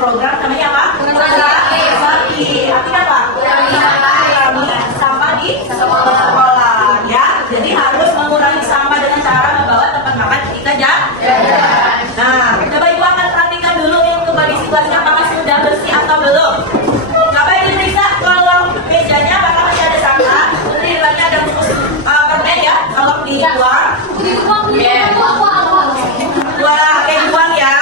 program namanya apa? Berbagi. Artinya apa? Mengurangi sampah di sekolah. Ya, jadi harus mengurangi sampah dengan cara membawa tempat makan ketika jajan. Nah, coba ibu akan perhatikan dulu untuk kondisi kelasnya apakah sudah bersih atau belum. Coba ibu periksa kalau mejanya apakah masih ada sampah. Di depannya ada bungkus permen ya, kalau dibuang. Wah, kayak dibuang ya.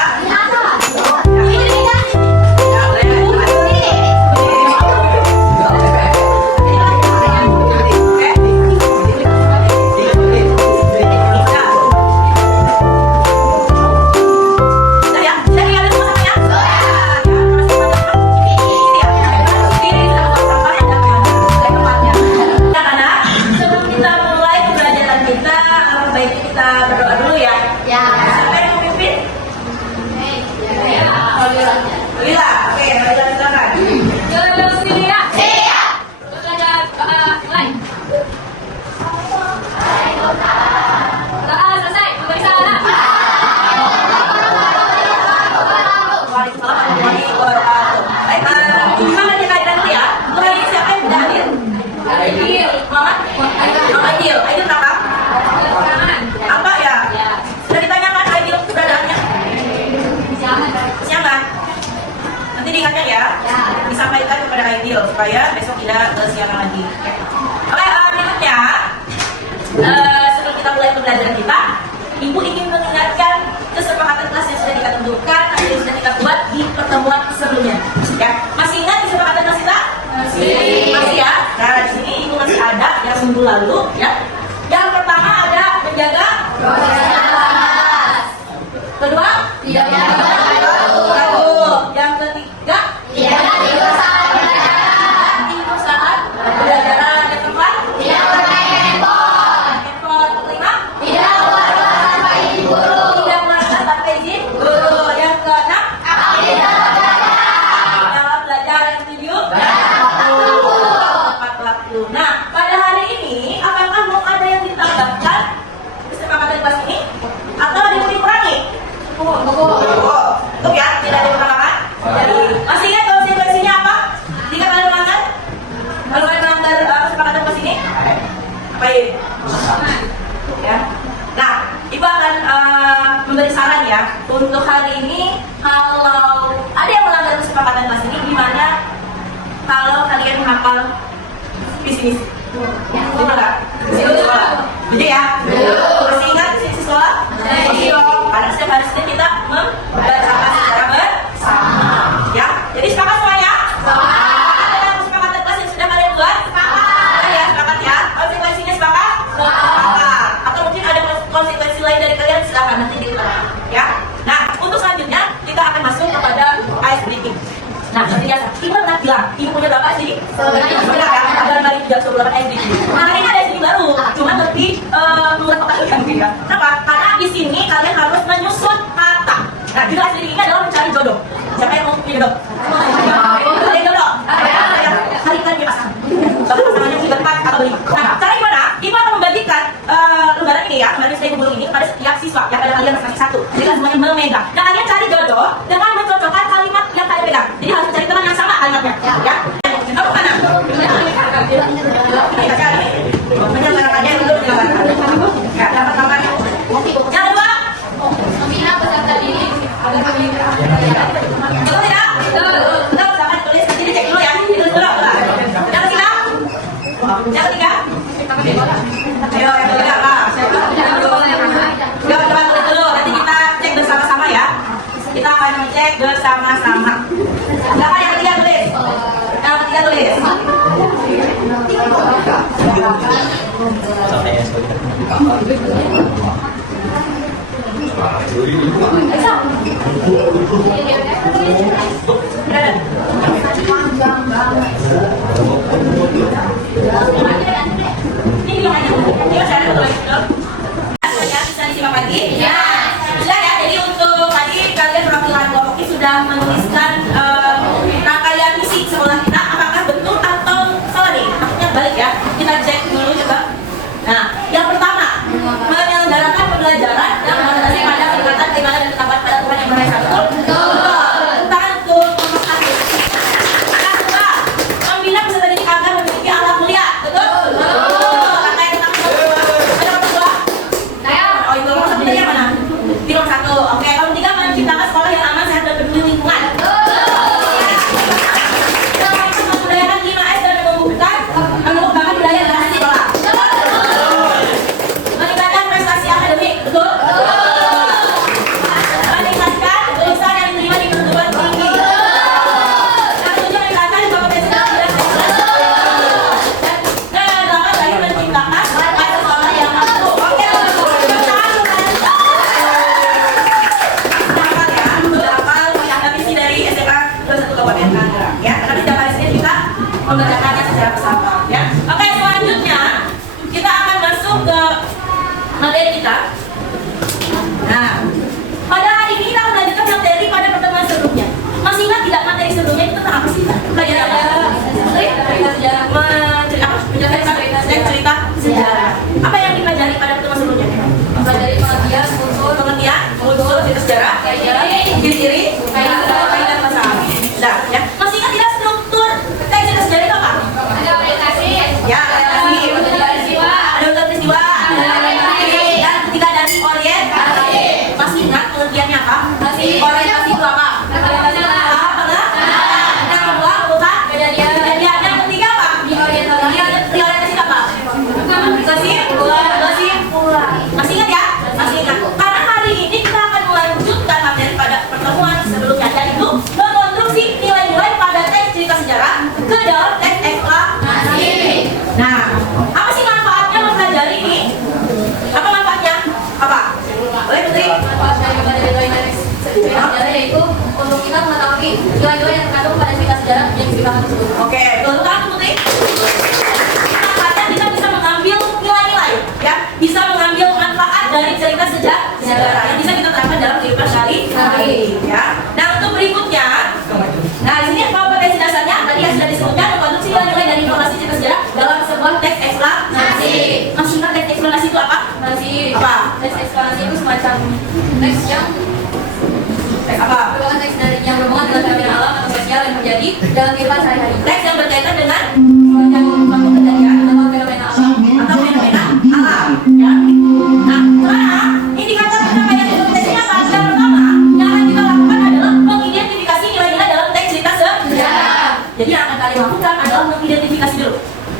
Disampaikan kepada Aidil supaya besok tidak kesiangan lagi. Oke, berikutnya sebelum kita mulai pembelajaran kita, Ibu ingin mengingatkan kesepakatan kelas yang sudah kita tentukan, yang sudah kita buat di pertemuan sebelumnya. Ya, masih ingat kesepakatan kelas kita? Masih ya. Nah, di sini Ibu masih ada yang minggu lalu, ya. Yang pertama ada menjaga kelas. Kedua, yang ketiga, untuk ya, tidak ada penolakan. Jadi masih ingat konsekuensinya apa? Jika kalian melanggar, kalau kalian melanggar kesepakatan kelas ini, apa ya? Nah, Ibu akan memberi saran ya untuk hari ini. Kalau ada yang melanggar kesepakatan kelas ini, gimana kalau kalian menghafal visi misi? Gimana nggak? Visi sekolah, jadi ya? Masih ingat visi sekolah? Karena setiap hari Senin kita membacakan secara bersama, ya. Jadi sepakat semuanya? Ada yang kesepakatan kelas yang sudah kalian buat? Sepakat ya, sepakat ya. Konsekuensinya sepakat? Sepakat. Atau mungkin ada konsekuensi lain dari kalian, silahkan nanti diulang, ya. Nah, untuk selanjutnya kita akan masuk kepada ice breaking. Nah, seperti biasa, Ibu pernah bilang, Ibu punya berapa sih? Benar ya, ada kali jam 18 ice breaking. Nah, ini ada ice breaking baru, cuma lebih murah otak mungkin ya. Kenapa? Karena di sini kalian harus menyusun kata. Nah, judul ice breaking ini adalah mencari jodoh. Siapa yang mau punya jodoh? Ada jodoh? Hari kan dia pasangan. Bapak pasangannya mesti berempat atau berlima. Nah, cara gimana? Ibu akan membagikan lembaran ini ya, lembaran saya kumpul ini kepada setiap siswa yang ada kalian masing-masing satu. Jadi kalian semuanya memegang. Dan kalian cari jodoh dengan mencocokkan kalimat yang kalian pegang. Jadi harus cari teman yang sama kalimatnya, ya. Apa mana? Menyebarkan aja dulu menyebarkan. Ya, dapat kabar. Yang kedua, membina peserta didik agar memiliki. Betul tidak? Betul. Silakan tulis di sini, cek dulu ya. Tulis dulu. Yang ketiga? Yang ketiga? Ayo, yang ketiga apa? Coba tulis dulu. Nanti kita cek bersama-sama ya. Kita akan cek bersama-sama. Silakan yang ketiga tulis. Yang ketiga tulis. Bisa disimak lagi? Ya. Sudah ya. Jadi untuk tadi kalian perwakilan kelompok ini sudah menuliskan rangkaian misi sekolah kita. Apakah betul atau salah nih? Maksudnya balik ya. Kita cek dulu coba. Nah, yang pertama, menyelenggarakan pembelajaran yang berbasis pada peningkatan keimanan dan ketakwaan pada Tuhan yang Maha Esa. Betul? Betul. Tangan tuh. pengertian, unsur cerita sejarah, ciri-ciri, kaitan masalah. Nah, ya. Masih ingat tidak struktur teks cerita sejarah itu apa? Ada orientasi. Ya, orientasi. Ada unsur peristiwa. Dan ketiga dari orientasi. Masih ingat pengertiannya apa? Orientasi itu apa? Apa enggak? Yang kedua bukan kejadian. Yang ketiga apa? Orientasi itu apa? Kesimpulan. Masih ingat ya? Masih ingat. Karena hari ini kita akan melanjutkan materi pada pertemuan sebelumnya, yaitu mengonstruksi nilai-nilai pada teks cerita sejarah ke dalam teks eksplanasi. Nah, apa sih manfaatnya mempelajari ini? Apa manfaatnya? Apa? Boleh Putri? Sejarah yaitu untuk kita mengetahui nilai-nilai yang terkandung pada cerita sejarah yang diceritakan tersebut. Oke, untuk kamu Putri? Manfaatnya kita bisa mengambil nilai-nilai, ya, bisa mengambil manfaat dari cerita sejarah yang bisa kita terapkan dalam kehidupan sehari-hari, ya. Nah, untuk berikutnya, nah di sini apa potensi dasarnya? Tadi yang sudah disebutkan mengkonstruksi nilai-nilai dari informasi cerita sejarah dalam sebuah teks eksplanasi. Masih ingat teks eksplanasi itu apa? Apa? Teks eksplanasi itu semacam teks yang Teks apa? merupakan teks dari yang berhubungan dengan fenomena alam atau sosial yang terjadi dalam kehidupan sehari-hari. Teks yang berkaitan dengan Semacam suatu kejadian atau fenomena alam. atau fenomena alam, ya. Nah, karena indikator pencapaian kompetensinya apa? Yang pertama yang akan kita lakukan adalah mengidentifikasi nilai-nilai dalam teks cerita sejarah. Jadi yang akan kalian lakukan adalah mengidentifikasi dulu.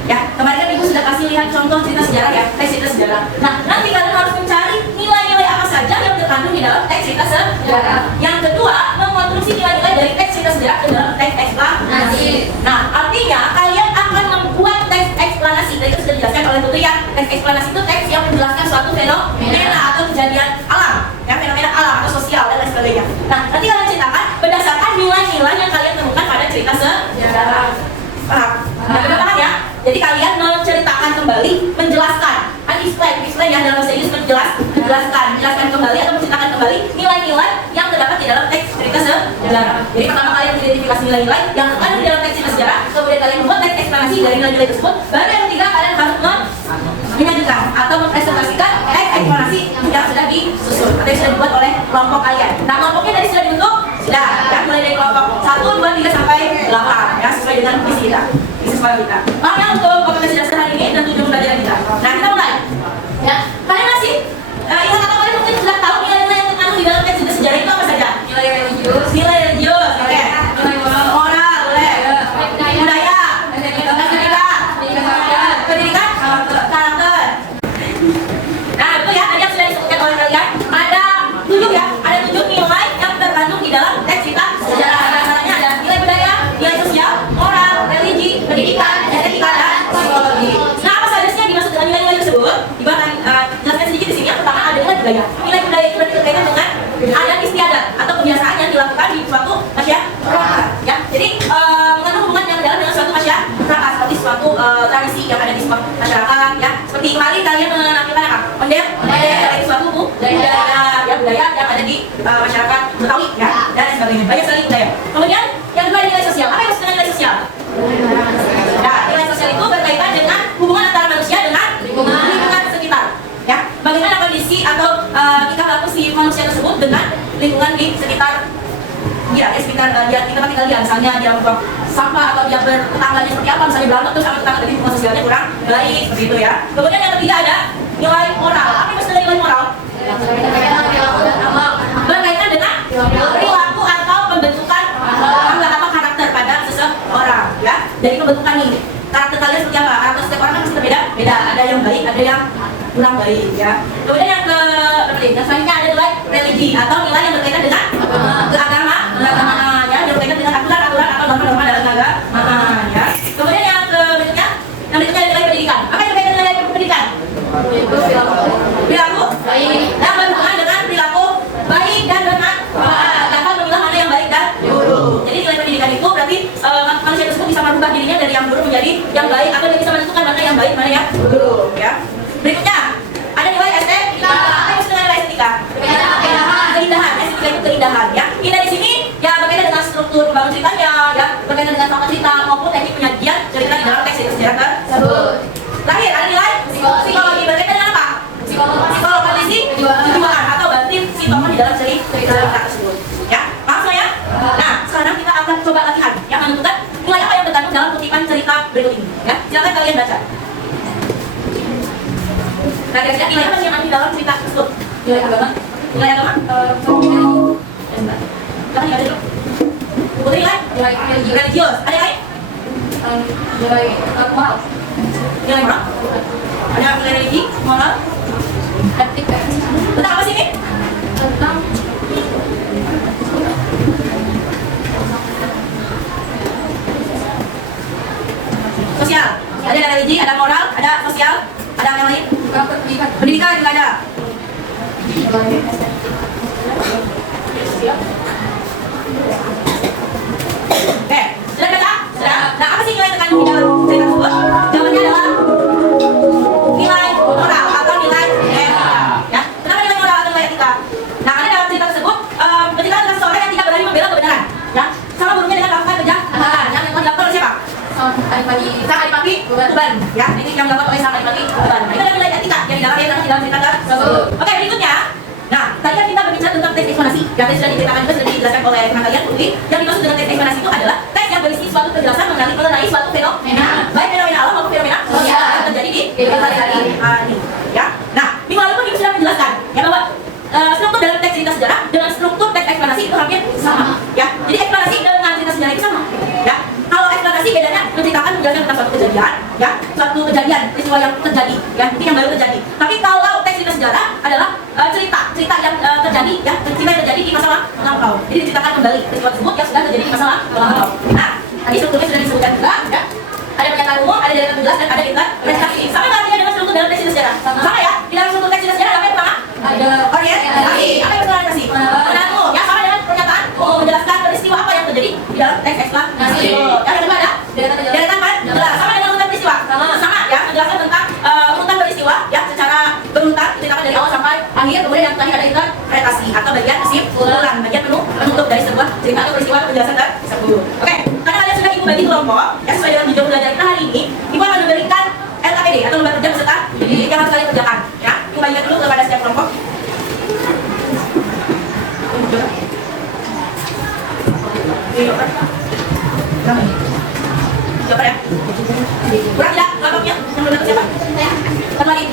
Ya, kemarin kan Ibu sudah kasih lihat contoh cerita sejarah ya, teks cerita sejarah. Nah, nanti kalian harus mencari nilai-nilai apa saja yang terkandung di dalam teks cerita sejarah. Yang kedua, mengonstruksi nilai-nilai dari teks cerita sejarah ke dalam teks eksplanasi. Nah, artinya kalian akan membuat teks eksplanasi. Tadi itu sudah dijelaskan oleh Putri ya. Teks eksplanasi itu teks yang menjelaskan suatu fenomena atau kejadian alam, ya, fenomena alam atau sosial dan lain sebagainya. Nah, nanti kalian ceritakan berdasarkan nilai-nilai yang kalian temukan pada cerita sejarah. Paham? Nah, paham ya? Jadi kalian menceritakan kembali, menjelaskan, explain ya dalam bahasa Inggris menjelaskan kembali atau menceritakan kembali nilai-nilai yang terdapat di dalam teks cerita sejarah. Jadi pertama kalian mengidentifikasi nilai-nilai yang terkandung di dalam teks cerita sejarah, kemudian kalian membuat teks eksplanasi dari nilai-nilai tersebut, baru yang ketiga kalian harus menyajikan atau mempresentasikan teks eksplanasi yang sudah disusun atau yang sudah dibuat oleh kelompok kalian. Nah, kelompoknya tadi sudah dibentuk, sudah ya, mulai dari kelompok 1, 2, 3 sampai 8 ya, sesuai dengan visi kita. Sekolah kita. Paham ya untuk kompetensi dasar hari ini dan tujuan pembelajaran kita. Nah, kita mulai. Ya, kalian masih ingat atau kalian mungkin sudah tahu nilai-nilai yang terkandung di dalam teks sejarah itu apa saja? Nilai religius, Oke. Moral, boleh. Budaya, estetika, pendidikan, karakter. Nah, itu ya, tadi yang sudah disebutkan oleh kalian. Ada 7 ya, ada 7 nilai yang terkandung di dalam teks cerita sejarah. Antaranya ada nilai budaya, nilai sosial, moral, religi, pendidikan, estetika, dan psikologi. Nah, apa saja sih yang dimaksud dengan nilai-nilai tersebut? Ibu akan jelaskan sedikit di sini. Yang pertama ada nilai budaya. Nilai budaya itu berarti berkaitan dengan adat istiadat atau kebiasaan yang dilakukan di suatu masyarakat. Ya, jadi mengandung hubungan yang dalam dengan suatu masyarakat seperti suatu tradisi yang ada di sebuah masyarakat. Ya, seperti kemarin kalian menampilkan apa? Ondel dari suatu budaya yang ada di masyarakat Betawi, ya, dan lain sebagainya. Banyak sekali budaya. Kemudian yang kedua nilai sosial. Apa yang maksud dengan nilai sosial? Nah, nilai sosial itu berkaitan dengan hubungan antara manusia dengan lingkungan sekitar. Ya, bagaimana kondisi atau tingkah laku si manusia tersebut dengan lingkungan di sekitar dia, sekitar dia tempat tinggal dia. Misalnya dia membuang sampah atau dia bertetangganya seperti apa, misalnya berantem terus sama tetangga, jadi hubungan sosialnya kurang baik seperti itu ya. Kemudian yang ketiga ada nilai moral. Apa yang maksud dengan nilai moral? Berkaitan dengan perilaku atau pembentukan atau karakter pada seseorang ya. Jadi pembentukan nih karakter kalian seperti apa? Karakter setiap orang kan pasti berbeda. Ada yang baik, ada yang kurang baik ya. Kemudian yang selanjutnya ada nilai religi atau nilai yang berkaitan dengan keagamaan ya, yang berkaitan dengan aturan-aturan atau norma-norma dalam agama ya. Kemudian yang berikutnya ada nilai pendidikan. Apa yang berkaitan dengan nilai pendidikan? Perilaku baik dan berhubungan dengan perilaku baik dan dapat memilah mana yang baik dan buruk. Jadi nilai pendidikan itu berarti manusia tersebut bisa merubah dirinya dari yang buruk menjadi yang baik atau dia bisa menentukan mana yang baik mana yang buruk ya. Berikutnya ada nilai estetika. Apa yang maksud dengan nilai estetika? Keindahan. Estetika itu keindahan ya. dalam cerita tersebut. Ya, paham semuanya? Nah, sekarang kita akan coba latihan yang menentukan nilai apa yang terkandung dalam kutipan cerita berikut ini. Ya, silakan kalian baca. Nah, kira-kira nilai apa yang ada di dalam cerita tersebut? Nilai agama. Nilai agama? Jangan ada dulu. Putri nilai? Nilai Religius. Ada yang lain? nilai moral. Nilai moral? Ada nilai religi, moral? Etik. Tentang apa sih ini? Tentang Sosial. Ada religi, ada moral, ada sosial, ada yang lain? pendidikan. Pendidikan juga ada. Oke, sudah baca? Sudah. Nah, apa sih nilai terkandung di dalam cerita tersebut? Jawabannya adalah nilai moral atau nilai etika. Ya, kenapa nilai moral atau nilai etika? Nah, karena dalam cerita tersebut bercerita tentang seseorang yang tidak berani membela kebenaran. Ya, sama burungnya dengan melakukan kejahatan yang dilakukan oleh siapa? Sang Adipati. Sang Adipati Tuban. Ya, ini yang dilakukan oleh Sang Adipati Tuban. Nah, itu adalah nilai etika yang di dalam cerita tersebut. Oke, berikutnya. Nah, tadi kan kita berbicara tentang teks eksplorasi. Yang tadi sudah diceritakan juga, sudah dijelaskan oleh teman kalian Putri. Yang dimaksud dengan teks eksplorasi itu adalah teks yang berisi suatu penjelasan mengenai suatu fenomena, baik fenomena alam maupun fenomena sosial yang terjadi di kehidupan sehari-hari. Ya, nah, minggu lalu pun Ibu sudah menjelaskan ya bahwa struktur dalam teks cerita sejarah dengan struktur teks eksplanasi itu hampir sama. Ya, jadi eksplanasi dengan cerita sejarah itu sama. Ya, kalau eksplanasi bedanya menceritakan menjelaskan tentang suatu kejadian, ya, suatu kejadian peristiwa yang terjadi, ya, mungkin yang baru terjadi. Tapi kalau teks cerita sejarah adalah cerita yang terjadi, ya, cerita yang terjadi di masa lampau. Jadi diceritakan kembali peristiwa tersebut yang sudah terjadi di masa lampau. Nah, tadi strukturnya sudah disebutkan juga, ya. Ada pernyataan umum, ada deretan penjelas, dan ada interpretasi. Sama nggak artinya dengan struktur dalam teks cerita sejarah? Sama ya. Di dalam struktur teks cerita sejarah ada apa yang pertama? Ada Orientasi. Apa yang orientasi? Pernyataan umum. Ya, sama dengan pernyataan umum menjelaskan peristiwa apa yang terjadi di dalam teks eksplanasi. Yang kedua ada deretan penjelas. Sama dengan urutan peristiwa. Sama ya, menjelaskan tentang urutan peristiwa ya secara berurutan diceritakan dari awal sampai akhir. Kemudian yang terakhir ada interpretasi atau bagian kesimpulan, bagian penutup dari sebuah cerita atau peristiwa penjelasan tersebut. Oke, karena kalian sudah Ibu bagi kelompok ya sesuai dengan tujuan belajar kita hari ini, Ibu akan memberikan LKPD atau lembar kerja peserta didik yang harus kalian kerjakan. Ya, Ibu bagikan dulu kepada setiap kelompok. Coba ya. Kurang tidak kelompoknya? Yang belum dapat siapa? Satu lagi.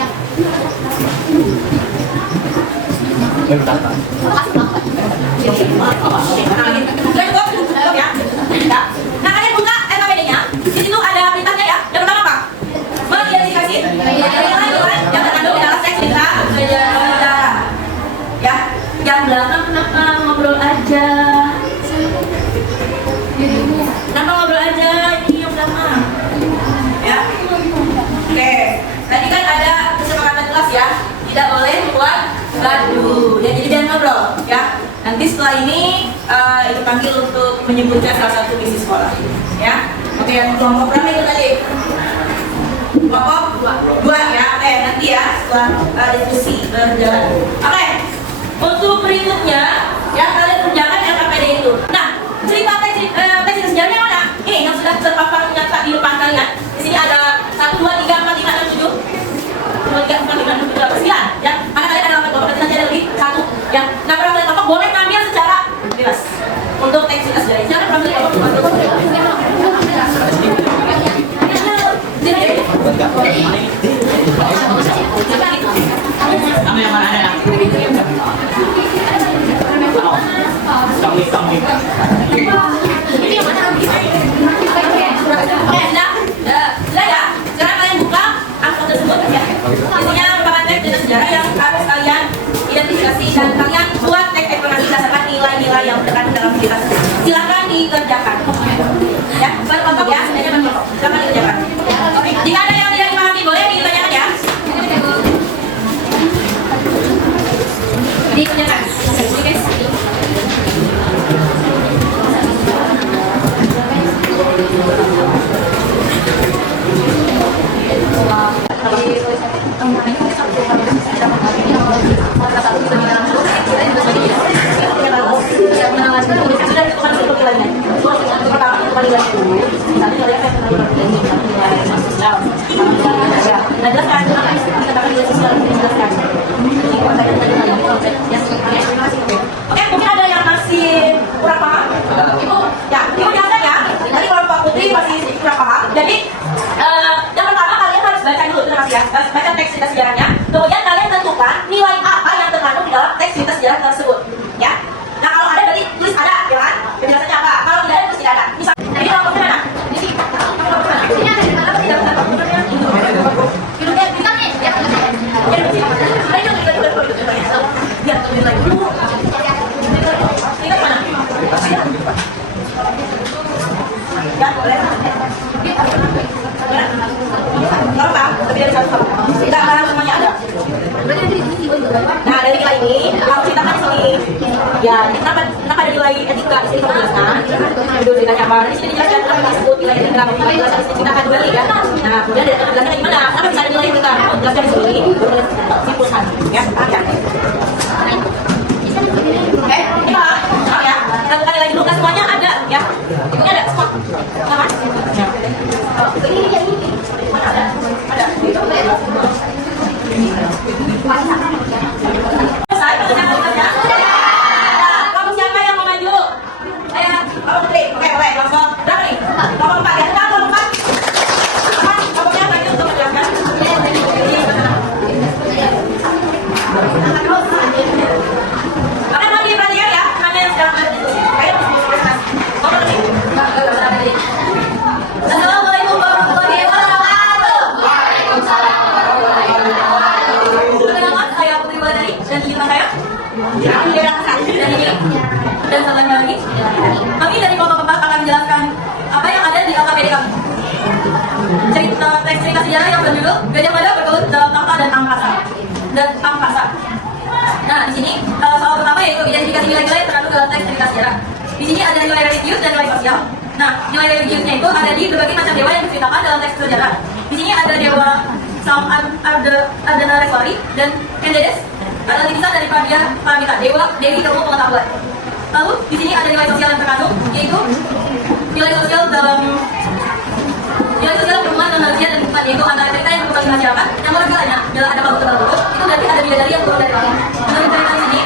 Nah, kalian buka LKPD-nya. Di situ ada perintahnya ya. Yang pertama apa? Mengidentifikasi nilai-nilai yang terkandung di dalam teks cerita sejarah. Ya, yang belakang kenapa ngobrol aja? Kenapa ngobrol aja? Ini yang belakang. Ya. Oke. Tadi kan ada kesepakatan kelas ya. Tidak boleh buat gaduh. Ya, jadi jangan ngobrol ya. Nanti setelah ini Ibu panggil untuk menyebutkan salah satu misi sekolah. Ya. Oke, yang kelompok berapa itu tadi? Kelompok dua ya. Oke, nanti ya setelah diskusi berjalan. Oke. Untuk berikutnya ya kalian kerjakan LKPD itu. Nah, cerita teks sejarahnya mana? Ini yang sudah terpapar nyata di depan kalian. Di sini ada 1, 2, 3, 4, 5, 6, 7. 2, 3, 4, 5, 6, 7, 8, 9. Ya, karena kalian ada 8 kelompok, nanti ada lebih 1. Ya, nah para kelompok boleh ngambil secara bebas untuk teks sejarah. Jangan ambil kelompok. Yang mana ya? Sudah ya. Sekarang kalian buka amplop tersebut ya. Isinya merupakan teks cerita sejarah yang harus kalian identifikasi dan kalian buat teks eksplanasi berdasarkan nilai-nilai yang terkandung dalam cerita. Silakan dikerjakan. Ya, bukan kelompok ya, sebenarnya bukan kelompok. Silakan dikerjakan. Jika ada yang tidak dipahami boleh ditanyakan ya. Dikerjakan. Oke guys. Nah, jelaskan. Aku ceritakan di sini. Ya, kenapa ada nilai etika di sini kamu jelaskan? Itu ceritanya apa? Di sini dijelaskan kenapa disebut nilai etika. Kamu jelaskan ceritakan kembali ya. Nah, kemudian dari penjelasannya gimana? Kenapa bisa ada nilai etika? Kamu jelaskan di sini. Simpulkan, ya. Ya. Ini lah, ya. Kita bukan nilai dulu kan semuanya ada, ya. Ini ada semua. Kenapa? Ya. Ini. Ada. Saya pekerjaan. Kamu siapa yang mau maju? Saya, Pak Putri. Oke, langsung. Berapa nih? Nomor 4 ya. Nomor 4. Pokoknya maju untuk menjelaskan. Oke, mau diperhatikan ya. Mana yang sedang berdiskusi. Ayo, diskusikan. Nomor ini. Assalamualaikum warahmatullahi wabarakatuh. Waalaikumsalam warahmatullahi wabarakatuh. Perkenalkan, saya Putri Badari dan kita saya dan satunya lagi. Kami dari kelompok 4 akan menjelaskan apa yang ada di LKPD kami. Teks cerita sejarah yang berjudul Gajah Mada Berkelut dalam Tahta dan Angkasa. Nah, di sini soal pertama yaitu identifikasi nilai-nilai yang terkandung dalam teks cerita sejarah. Di sini ada nilai religius dan nilai sosial. Nah, nilai religiusnya itu ada di berbagai macam dewa yang diceritakan dalam teks sejarah. Di sini ada dewa Sam Ardanareswari dan Endedes. Ada tulisan dari Paramita, Dewi Ilmu Pengetahuan. Lalu di sini ada nilai sosial yang terkandung, yaitu nilai sosial hubungan dan manusia dan lingkungan, yaitu antara cerita yang berkembang di masyarakat yang meregalanya adalah ada kabut tebal itu berarti ada bidadari yang turun dari langit. Menurut cerita di sini,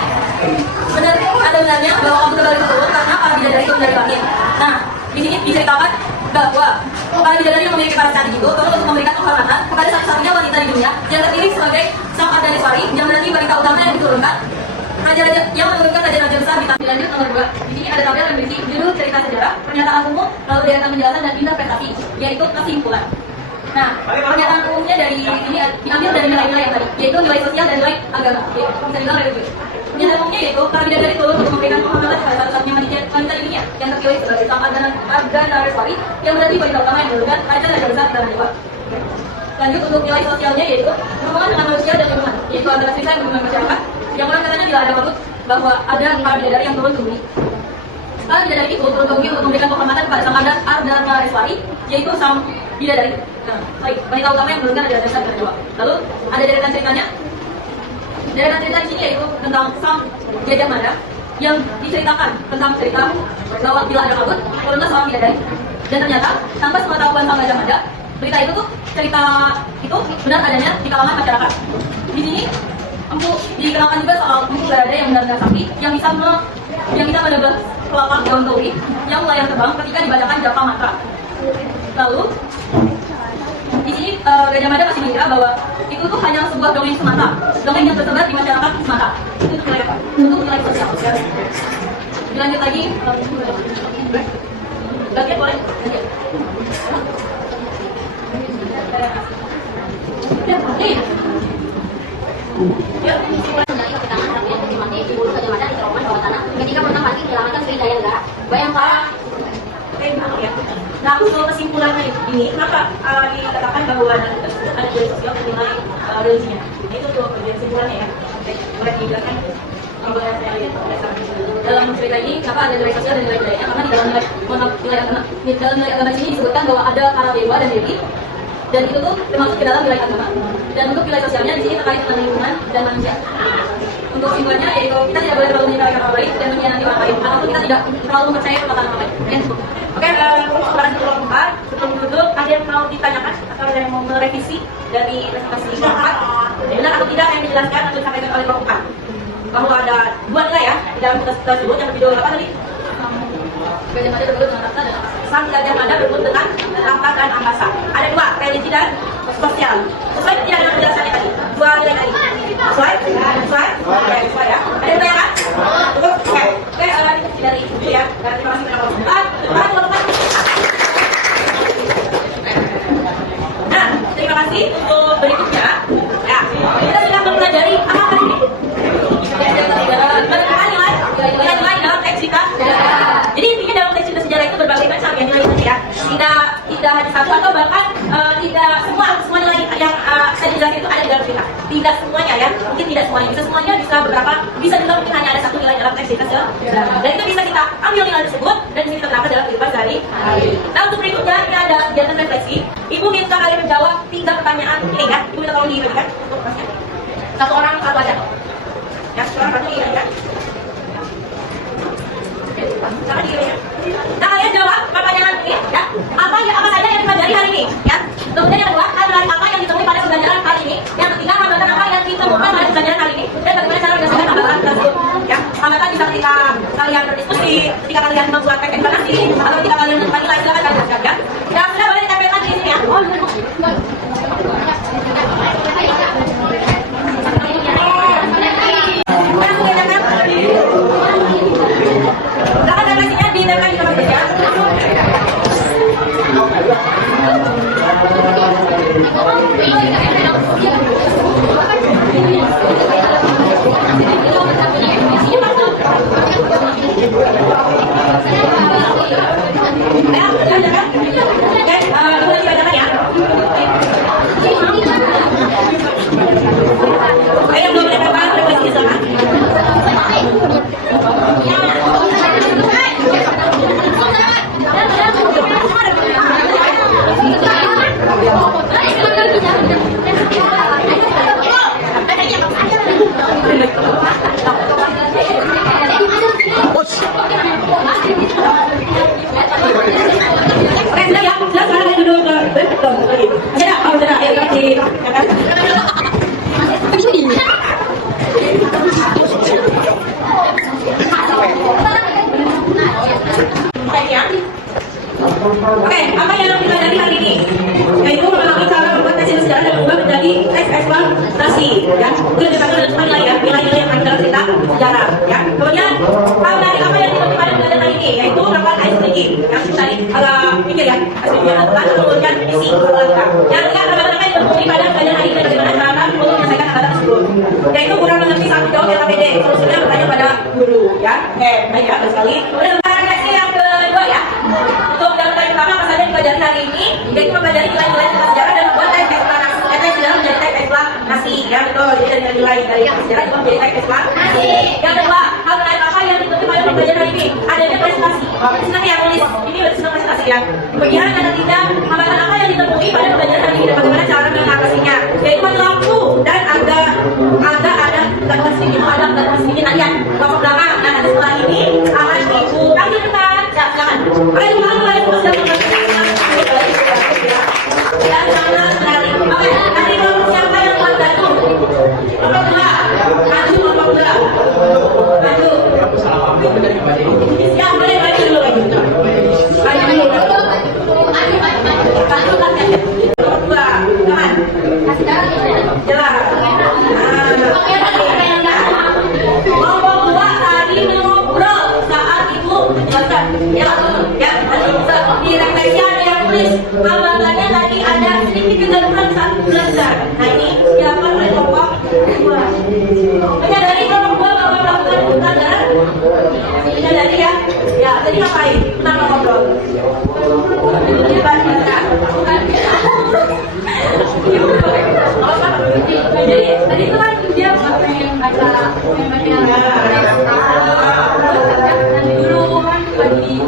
ada benarnya bahwa kabut tebal itu turun karena para bidadari turun dari langit. Nah, di sini diceritakan bahwa para bidadari yang memiliki para cantik itu turun untuk memberikan penghormatan kepada satu-satunya wanita di dunia yang terpilih sebagai Sang Ardanareswari yang berarti wanita utama yang diturunkan raja-raja yang menurunkan raja-raja besar di tampil. Lanjut nomor 2. Di sini ada tabel yang berisi judul cerita sejarah, pernyataan umum, lalu deretan penjelasan dan interpretasi, yaitu kesimpulan. Nah, pernyataan umumnya dari ini diambil dari nilai-nilai yang tadi, yaitu nilai sosial dan nilai agama, bisa dibilang religius. Pernyataan umumnya yaitu para bidadari turun untuk memberikan penghormatan kepada satu-satunya wanita di dunia yang terpilih sebagai Sang Ardanareswari yang berarti wanita utama yang menurunkan raja-raja besar di tanah Jawa. Lanjut untuk nilai sosialnya yaitu hubungan dengan manusia dan lingkungan, yaitu antara cerita yang berhubungan masyarakat yang orang katanya bila ada kabut bahwa ada para bidadari yang turun ke bumi. Para bidadari itu turun ke bumi untuk memberikan penghormatan kepada Sang Ardanareswari, yaitu sang bidadari. Nah, wanita utama yang menurunkan raja besar di Jawa. Lalu ada deretan ceritanya. Deretan cerita di sini yaitu tentang Sang Gajah Mada yang diceritakan tentang cerita bahwa bila ada kabut turunlah seorang bidadari. Dan ternyata tanpa sepengetahuan Sang Gajah Mada, berita itu tuh cerita itu benar adanya di kalangan masyarakat. Di sini dikenalkan juga soal empu berada yang benar-benar sakti yang bisa menebas kelapa daun kauri yang melayang terbang ketika dibacakan japa mantra. Lalu di sini Gajah Mada masih mengira bahwa itu tuh hanya sebuah dongeng semata, dongeng yang tersebar di masyarakat semata. Itu nilai apa? Untuk nilai sosial. Dilanjut lagi, bagian boleh. Ketika pertama kali dilakukan Sriwijaya Negara, Bayangkara. Nah, untuk kesimpulannya ini, kenapa dikatakan bahwa ada nilai sosial dan nilai religinya? Itu untuk kesimpulannya ya. Boleh dijelaskan? Dalam cerita ini, kenapa ada nilai sosial dan nilai budayanya? Karena di dalam nilai agama ini disebutkan bahwa ada para dewa dan dewi, dan itu tuh termasuk ke dalam nilai agama. Dan untuk nilai sosialnya di sini terkait dengan lingkungan dan manusia. Untuk simpulannya yaitu kita tidak boleh terlalu menyalahkan orang lain dan mengkhianati orang lain, ataupun kita tidak terlalu mempercayai perkataan orang lain. Oke, para kelompok 4 sebelum duduk, ada yang mau ditanyakan atau ada yang mau merevisi dari presentasi kelompok 4? Benar atau tidak yang dijelaskan atau disampaikan oleh kelompok 4? Bahwa ada 2 nilai ya di dalam kita tersebut yang berjudul apa tadi? Gajah Mada berkelut dengan tahta dan angkasa. Sang Gajah Mada berkelut dengan tahta dan angkasa. Ada 2, religi dan sosial. Sesuai tidak dengan penjelasannya tadi. 2 nilai tadi. Sesuai? Sesuai ya. Ada yang tanyakan? Cukup? Oke, dari itu ya. Terima kasih banyak. Nah, terima kasih untuk berikutnya. Ya, kita sudah mempelajari apa tadi? Nilai dalam teks cerita. Jadi intinya dalam teks cerita sejarah itu berbagai macam ya nilai ya. Tidak hanya satu atau bahkan tidak semua nilai yang saya jelaskan itu ada di dalam cerita. Tidak semuanya ya, mungkin tidak semuanya. Bisa semuanya, bisa beberapa, bisa juga mungkin hanya ada satu nilai dalam teks cerita sejarah. Dan itu bisa kita ambil nilai tersebut dan bisa kita terapkan dalam kehidupan sehari-hari. Nah, untuk berikutnya ini ada kegiatan refleksi. Ibu minta kalian menjawab 3 pertanyaan ini ya. Ibu minta tolong diingatkan untuk kelasnya. Satu orang satu aja. Ya, satu orang satu diingatkan. Jangan diingatkan. Nah, kalian jawab pertanyaan ini ya. Apa saja yang dipelajari hari ini ya. Kemudian yang kedua, hal apa yang ditemui pada pembelajaran kali ini. Yang ketiga, hambatan apa yang ditemukan pada pembelajaran kali ini. Dan bagaimana cara menyelesaikan hambatan tersebut. Ya, hambatan bisa ketika kalian berdiskusi, ketika kalian membuat teks eksplanasi, atau ketika kalian menentukan nilai, silakan kalian jelaskan ya. Dan sudah boleh ditempelkan di sini ya. Silakan refleksinya ditempelkan di tempat kerja. Oke, apa yang kita pelajari hari ini? Yaitu memahami cara membuat teks sejarah dan berubah menjadi teks eksplanasi. Ya, itu lebih bagus dari semua nilai ya, nilai-nilai yang ada dalam cerita sejarah. Ya, kemudian hal menarik apa yang ditemui pada pelajaran hari ini? Yaitu melakukan ice breaking. Yang tadi agak pikir ya, ice breaking yang lakukan, kemudian isi langkah. Yang ketiga, hambatan apa yang ditemui pada pelajaran hari ini dan bagaimana cara untuk menyelesaikan hambatan tersebut? Yaitu kurang mengerti saat jawab LKPD. Solusinya bertanya pada guru. Ya, oke, baik ya, sekali. Kemudian refleksi yang kedua ya. Untuk yang pertama apa saja dipelajari hari ini, yaitu mempelajari nilai-nilai sejarah dan membuat teks eksplanasi. Teks sejarah menjadi teks eksplanasi, ya betul. Jadi dari nilai sejarah juga menjadi teks eksplanasi. Yang kedua, hal menarik apa yang ditemui pada pembelajaran hari ini? Adanya prestasi. Senang ya nulis, ini bersenang prestasi ya. Kemudian yang ketiga, hambatan apa yang ditemui pada pembelajaran hari ini dan bagaimana cara mengatasinya? Yaitu mati lampu dan ada gangguan sedikit, ada gangguan sedikit tadi ya. Bapak belakang. Nah, nanti setelah ini akan ibu panggil depan. Ya, silakan. Oke, mulai sudah dan sangat menarik. Oke, nanti kalau siapa yang buat bantu? Nomor 2, maju nomor 2. Maju. Ya, boleh maju dulu. Maju dulu. Bantu kan ya? Nomor 2, teman. Jelas. Nomor 2 tadi mengobrol saat ibu menjelaskan. Ya, di refleksi ada yang tulis hambatannya tadi ada sedikit kegagalan saat belajar. Nah ini dilakukan oleh kelompok 2. Menyadari kelompok 2 bahwa melakukan pembelajaran. Menyadari ya. Ya, tadi ngapain? Kenapa ngobrol? Jadi tadi itu kan dia pengen baca dulu kan lagi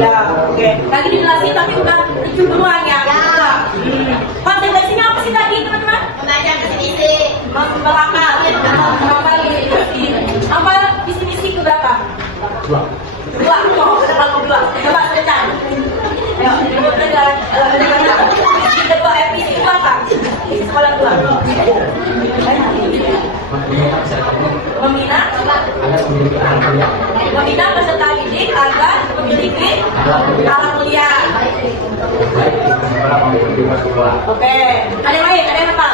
ya, oke. Lagi dijelasin tapi bukan review duluan ya. Konsentrasinya apa sih tadi teman-teman? Membaca visi-misi, memperlakal, apa visi-misi keberapa? 2. Oh, kita kalau 2. Coba sebentar. Ayo, kedua visi itu apa? Visi sekolah 2. Membina peserta didik agar memiliki alat kuliah. Oke, ada yang lain? Ada yang apa?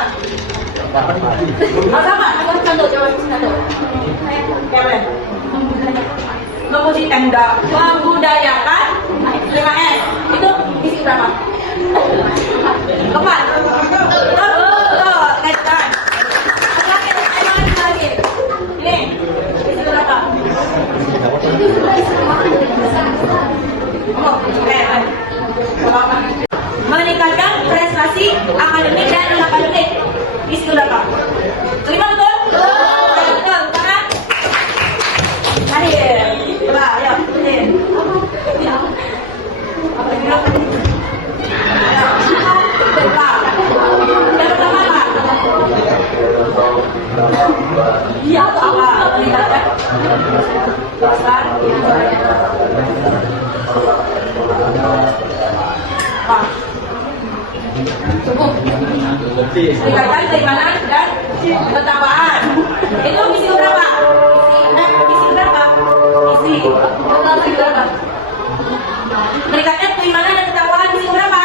Sama, aku contoh, coba contoh. Ya boleh. Memuji tenda, membudayakan 5S. Itu visi berapa? 4. Meningkatkan prestasi Iya, apa? Meningkatkan. Teruskan. Apa? Cukup. Meningkatkan keimanan dan ketakwaan. Itu misi berapa? Misi berapa? Misi berapa? Meningkatkan keimanan dan ketakwaan misi berapa?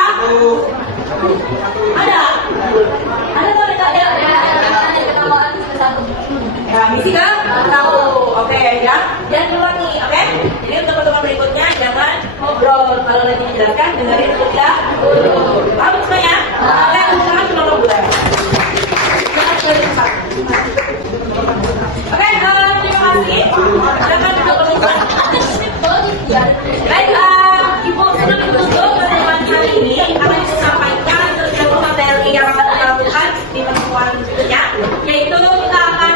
Ada? Ada atau tidak ada? Ada ketakwaan satu. Ya, misi kan? Tahu. Oke, ya. Jangan keluar nih, oke? Jadi untuk pertemuan berikutnya jangan ngobrol. Kalau lagi menjelaskan dengerin ya. Paham semuanya? Oke, sekarang cuma ngobrol. Jangan keluar cepat. Oke, terima kasih. Silakan untuk penutupan. Baik, Ibu sebelum ditutup pertemuan kali ini akan disampaikan terkait materi yang akan kita lakukan di pertemuan berikutnya, yaitu kita akan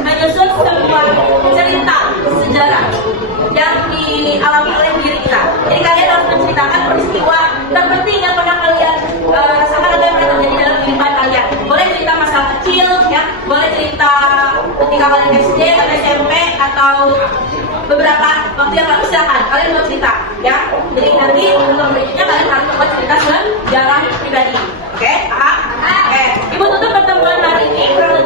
menyusun sebuah cerita sejarah yang dialami oleh diri kita. Jadi kalian harus menceritakan peristiwa terpenting yang pernah kalian rasakan atau yang pernah terjadi dalam kehidupan kalian. Boleh cerita masa kecil, ya, boleh cerita ketika kalian SD atau SMP atau beberapa waktu yang lalu, silakan kalian mau cerita, ya. Jadi nanti untuk berikutnya kalian harus membuat cerita sejarah pribadi. Oke, Oke. Ibu tutup pertemuan hari ini kurang